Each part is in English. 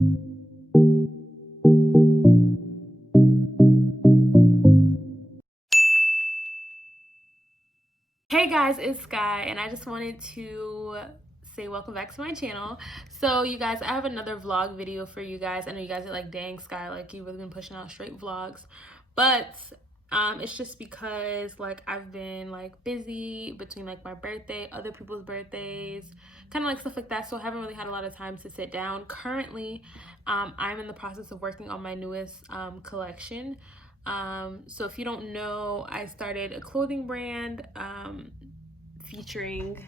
Hey guys, it's Sky, and I just wanted to say welcome back to my channel. So you guys, I have another vlog video for you guys. I know you guys are like, dang Sky, like you really been pushing out straight vlogs, but it's just because like I've been like busy between like my birthday, other people's birthdays, kind of like stuff like that, so I haven't really had a lot of time to sit down. Currently I'm in the process of working on my newest collection. So if you don't know, I started a clothing brand featuring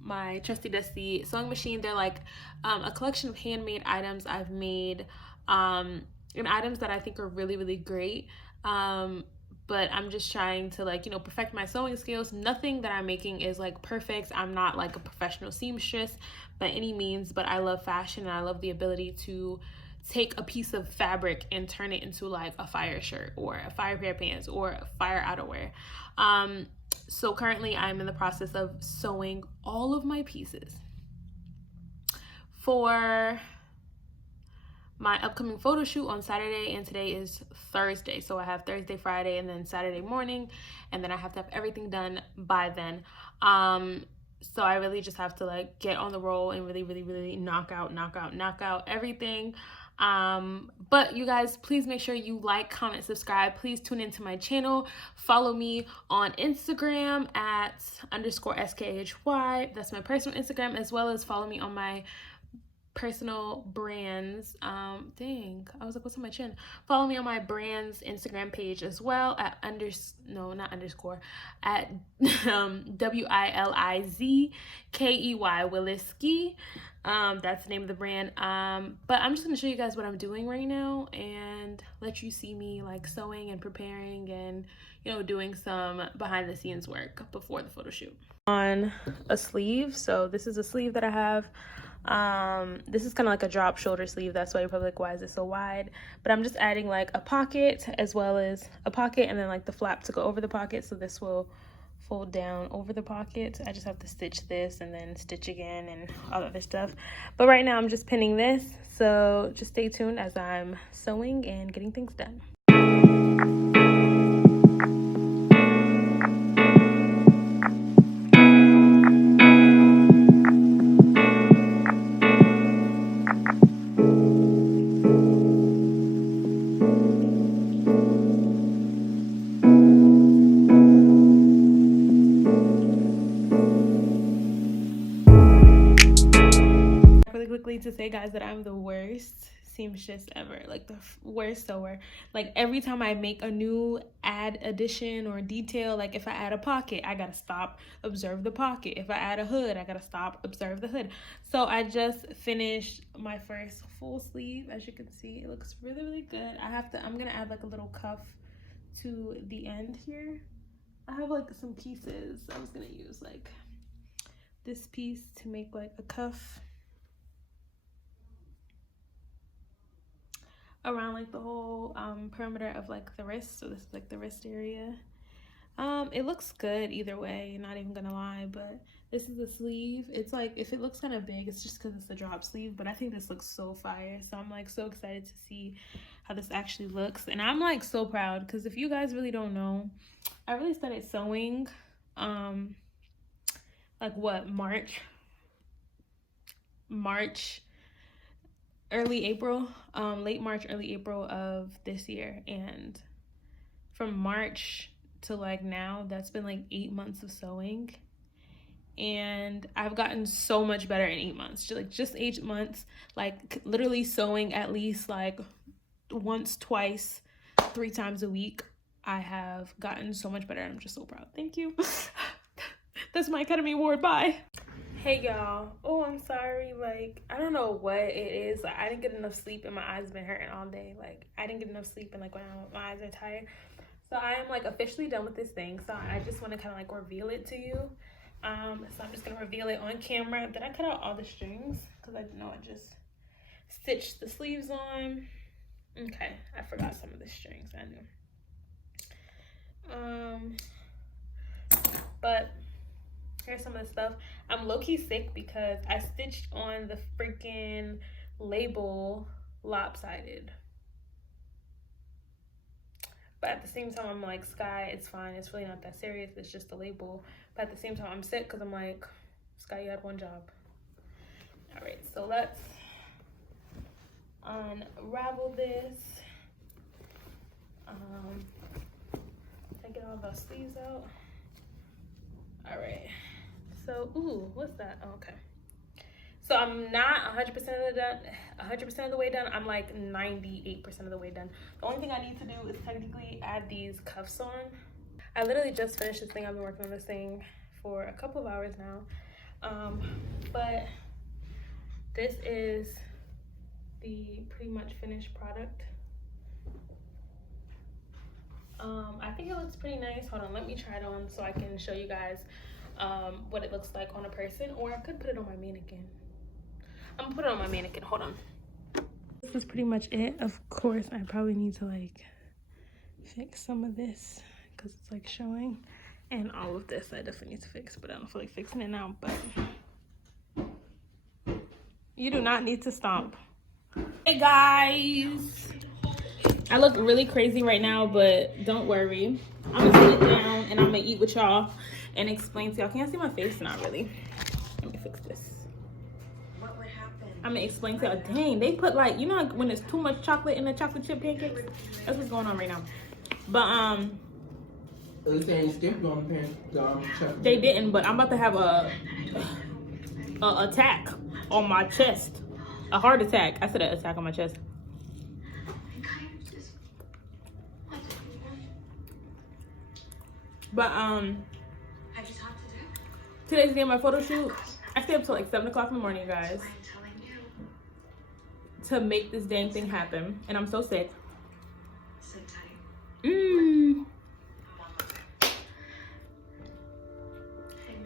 my trusty dusty sewing machine. They're like a collection of handmade items I've made, and items that I think are really, really great. But I'm just trying to like, perfect my sewing skills. Nothing that I'm making is like perfect. I'm not like a professional seamstress by any means, but I love fashion and I love the ability to take a piece of fabric and turn it into like a fire shirt or a fire pair of pants or a fire outerwear. So currently I'm in the process of sewing all of my pieces for my upcoming photo shoot on Saturday, and today is Thursday. So I have Thursday, Friday, and then Saturday morning, and then I have to have everything done by then. So I really just have to like get on the roll and really, really, really knock out everything. But you guys, please make sure you like, comment, subscribe. Please tune into my channel. Follow me on Instagram at _SKHY. That's my personal Instagram, as well as follow me on my personal brands. Dang, I was like, what's on my chin? Follow me on my brand's Instagram page as well at at WILIZKEY Willisky. That's the name of the brand. But I'm just gonna show you guys what I'm doing right now and let you see me like sewing and preparing and doing some behind the scenes work before the photo shoot. On a sleeve, so this is a sleeve that I have. This is kind of like a drop shoulder sleeve, that's why you're probably like, why is it so wide? But I'm just adding like a pocket as well as a pocket, and then like the flap to go over the pocket, so this will fold down over the pocket. I just have to stitch this and then stitch again and all other stuff, but right now I'm just pinning this, so just stay tuned as I'm sewing and getting things done. To say, guys, that I'm the worst seamstress ever, like the worst sewer. Like every time I make a new addition or detail, like if I add a pocket, I gotta stop, observe the pocket. If I add a hood, I gotta stop, observe the hood. So I just finished my first full sleeve. As you can see, it looks really, really good. I'm gonna add like a little cuff to the end here. I have like some pieces I was gonna use, like this piece to make like a cuff around like the whole perimeter of like the wrist. So this is like the wrist area. It looks good either way, not even gonna lie, but this is the sleeve. It's like, if it looks kind of big, it's just because it's a drop sleeve, but I think this looks so fire. So I'm like so excited to see how this actually looks, and I'm like so proud because if you guys really don't know, I really started sewing like what, March, early April, late March, early April of this year. And from March to like now, that's been like 8 months of sewing. And I've gotten so much better in 8 months, just 8 months, like literally sewing at least like once, twice, 3 times a week. I have gotten so much better and I'm just so proud. Thank you. That's my Academy Award. Bye. Hey y'all. Oh, I'm sorry. Like, I don't know what it is. Like, I didn't get enough sleep and my eyes have been hurting all day. Like, I didn't get enough sleep and like when my eyes are tired. So I am like officially done with this thing. So I just want to kind of like reveal it to you. So I'm just gonna reveal it on camera. Did I cut out all the strings? Because I know I just stitched the sleeves on. Okay, I forgot some of the strings. I knew. But here's some of the stuff. I'm low-key sick because I stitched on the freaking label lopsided. But at the same time, I'm like, Sky, it's fine. It's really not that serious. It's just a label. But at the same time, I'm sick because I'm like, Sky, you had one job. All right, so let's unravel this. Get all the sleeves out. All right. So, ooh, what's that? Oh, okay. So I'm not 100% of the way done. I'm like 98% of the way done. The only thing I need to do is technically add these cuffs on. I literally just finished this thing. I've been working on this thing for a couple of hours now. But this is the pretty much finished product. I think it looks pretty nice. Hold on, let me try it on so I can show you guys what it looks like on a person, or I could put it on my mannequin. I'm gonna put it on my mannequin. Hold on. This is pretty much it. Of course, I probably need to like fix some of this because it's like showing, and all of this I definitely need to fix, but I don't feel like fixing it now. But you do not need to stomp. Hey guys, I look really crazy right now, but don't worry. I'm gonna sit down and I'm gonna eat with y'all and explain to y'all. Can y'all see my face? Not really. Let me fix this. What would happen? I'm gonna explain to y'all. Dang, they put like, you know, like when there's too much chocolate in the chocolate chip pancakes? That's what's going on right now. But they didn't, but I'm about to have a attack on my chest. A heart attack. I said an attack on my chest. But Have you talked to Dick? today's the day of my photo shoot. I stayed up till like 7 o'clock in the morning, guys, I'm telling you. to make this dang thing happen. And I'm so sick. Sit tight.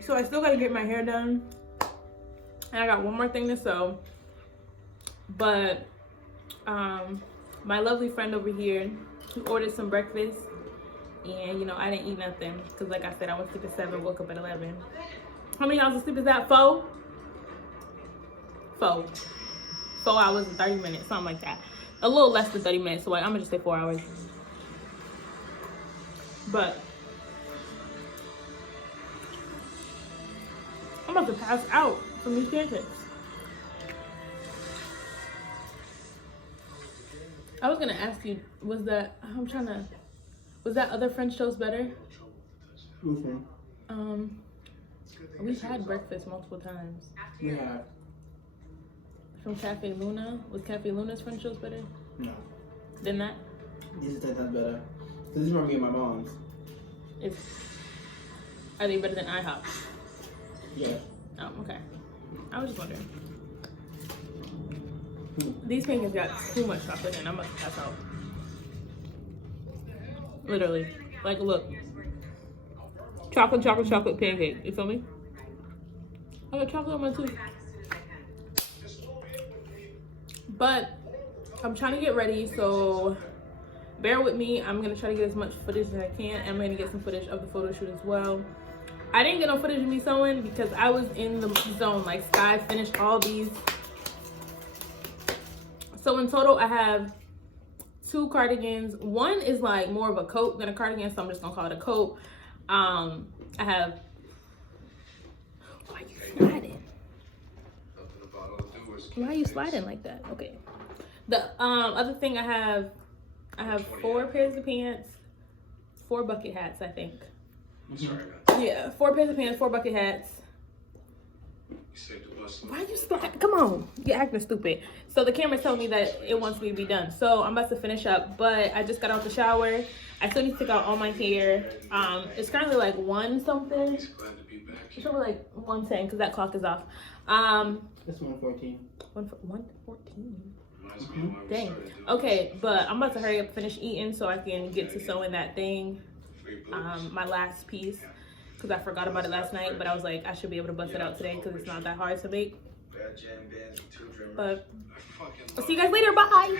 So I still gotta get my hair done. And I got one more thing to sew. But my lovely friend over here, she ordered some breakfast. And, you know, I didn't eat nothing. Because, like I said, I went to sleep at 7, woke up at 11. How many hours of sleep is that? 4? 4 hours and 30 minutes, something like that. A little less than 30 minutes. So, like, I'm going to just say 4 hours. But I'm about to pass out from these pancakes. I was going to ask you, was that other French toast better? Mm-hmm. We've had breakfast multiple times. Yeah. From Cafe Luna. Was Cafe Luna's French toast better No. than that? This is 10 times better. This is from me and my mom's. Are they better than IHOP? Yeah. Oh, okay. I was just wondering. These pancakes got too much chocolate in. I'm about to pass out. Literally. Like, look. Chocolate pancake. You feel me? I got chocolate on my tooth. But I'm trying to get ready, so bear with me. I'm going to try to get as much footage as I can. And I'm going to get some footage of the photo shoot as well. I didn't get no footage of me sewing because I was in the zone. Like, Sky finished all these. So in total, I have 2 cardigans. One is like more of a coat than a cardigan, so I'm just gonna call it a coat. I have. Why are you sliding? Why are you sliding like that? Okay. The other thing I have 4 pairs of pants, 4 bucket hats, I think. Yeah, 4 pairs of pants, 4 bucket hats. Why are you sliding? Come on, you're acting stupid. So the camera told me that it wants me to be done. So I'm about to finish up, but I just got out the shower. I still need to take out all my hair. It's currently like 1 something. It's probably like 1:10 because that clock is off. It's 1:14. 1:14. Dang. Okay, but I'm about to hurry up, finish eating so I can get to sewing that thing. My last piece. Because I forgot about it last night, but I was like, I should be able to bust it out today because it's not that hard to make. But I'll see you guys later. Bye.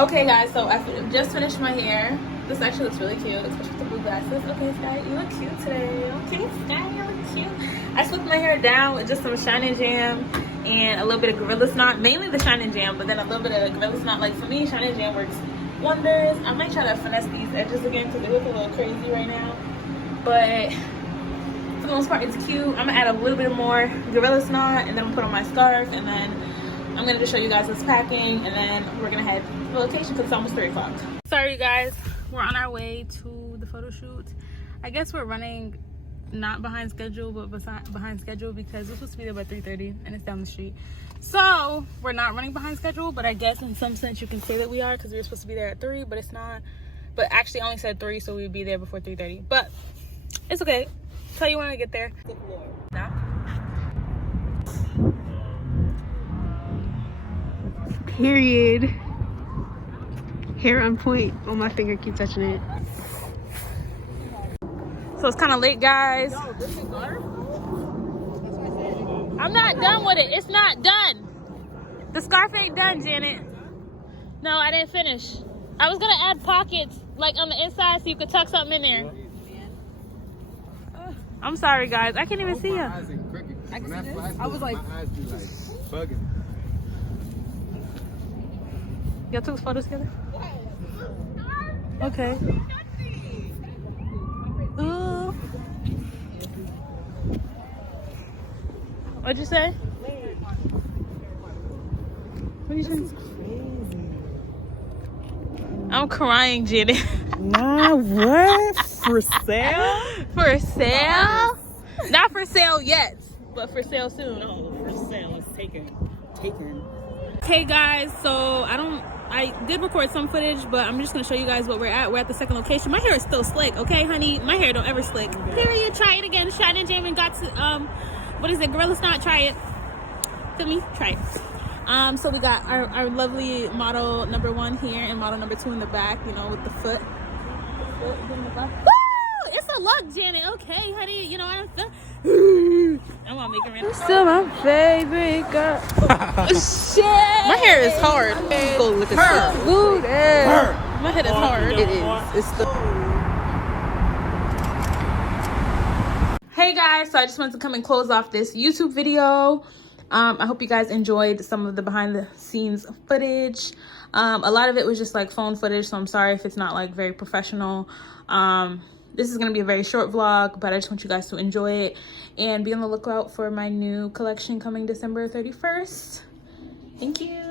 Okay, guys, so I just finished my hair. This actually looks really cute, especially with the blue glasses. Okay, Sky, you look cute today. Okay, Sky, you look cute. I slicked my hair down with just some Shine Jam and a little bit of Gorilla Snot, mainly the Shine Jam, but then a little bit of Gorilla Snot. Like for me, Shine Jam works wonders. I might try to finesse these edges again because they look a little crazy right now, but for the most part, it's cute. I'm gonna add a little bit more Gorilla Snot, and then I'm gonna put on my scarf, and then I'm gonna just show you guys what's packing, and then we're gonna head to the location because it's almost 3 o'clock. Sorry, you guys. We're on our way to the photo shoot. I guess we're running not behind schedule, but behind schedule because we're supposed to be there by 3:30 and it's down the street. So we're not running behind schedule, but I guess in some sense you can say that we are because we were supposed to be there at 3, but it's not. But actually I only said 3, so we'd be there before 3:30. But it's okay. Tell you when I get there. Nah. Period. Hair on point. Oh, my finger keep touching it. So it's kind of late, guys. I'm not done with it. It's not done. The scarf ain't done, Janet. No, I didn't finish. I was gonna add pockets like on the inside so you could tuck something in there. I'm sorry, guys. I can't even see you. I can see this. I was like, my eyes be like bugging. Y'all took photos together? Okay. Ooh. What'd you say? What are you saying? I'm crying, Janet. Nah, what? For sale? For sale? Not for sale yet, but for sale soon. No, for sale. It's taken. Okay, guys, so I did record some footage, but I'm just gonna show you guys what we're at. We're at the second location. My hair is still slick, okay, honey? My hair don't ever slick. Period. Try it again. Shine and Jam and got to what is it? Gorilla Snot. Try it. Feel me? Try it. So we got our lovely model number 1 here and model number 2 in the back, you know, with the foot. Woo! It's a look, Janet. Okay, honey. You know, I don't feel. I want to make it random. Still my favorite girl. Shit. My hair is hard. Go look at her. My head is hard. It is. It's the. Hey guys, so I just wanted to come and close off this YouTube video. I hope you guys enjoyed some of the behind the scenes footage. A lot of it was just like phone footage, so I'm sorry if it's not like very professional. This is gonna be a very short vlog, but I just want you guys to enjoy it and be on the lookout for my new collection coming December 31st. Thank you.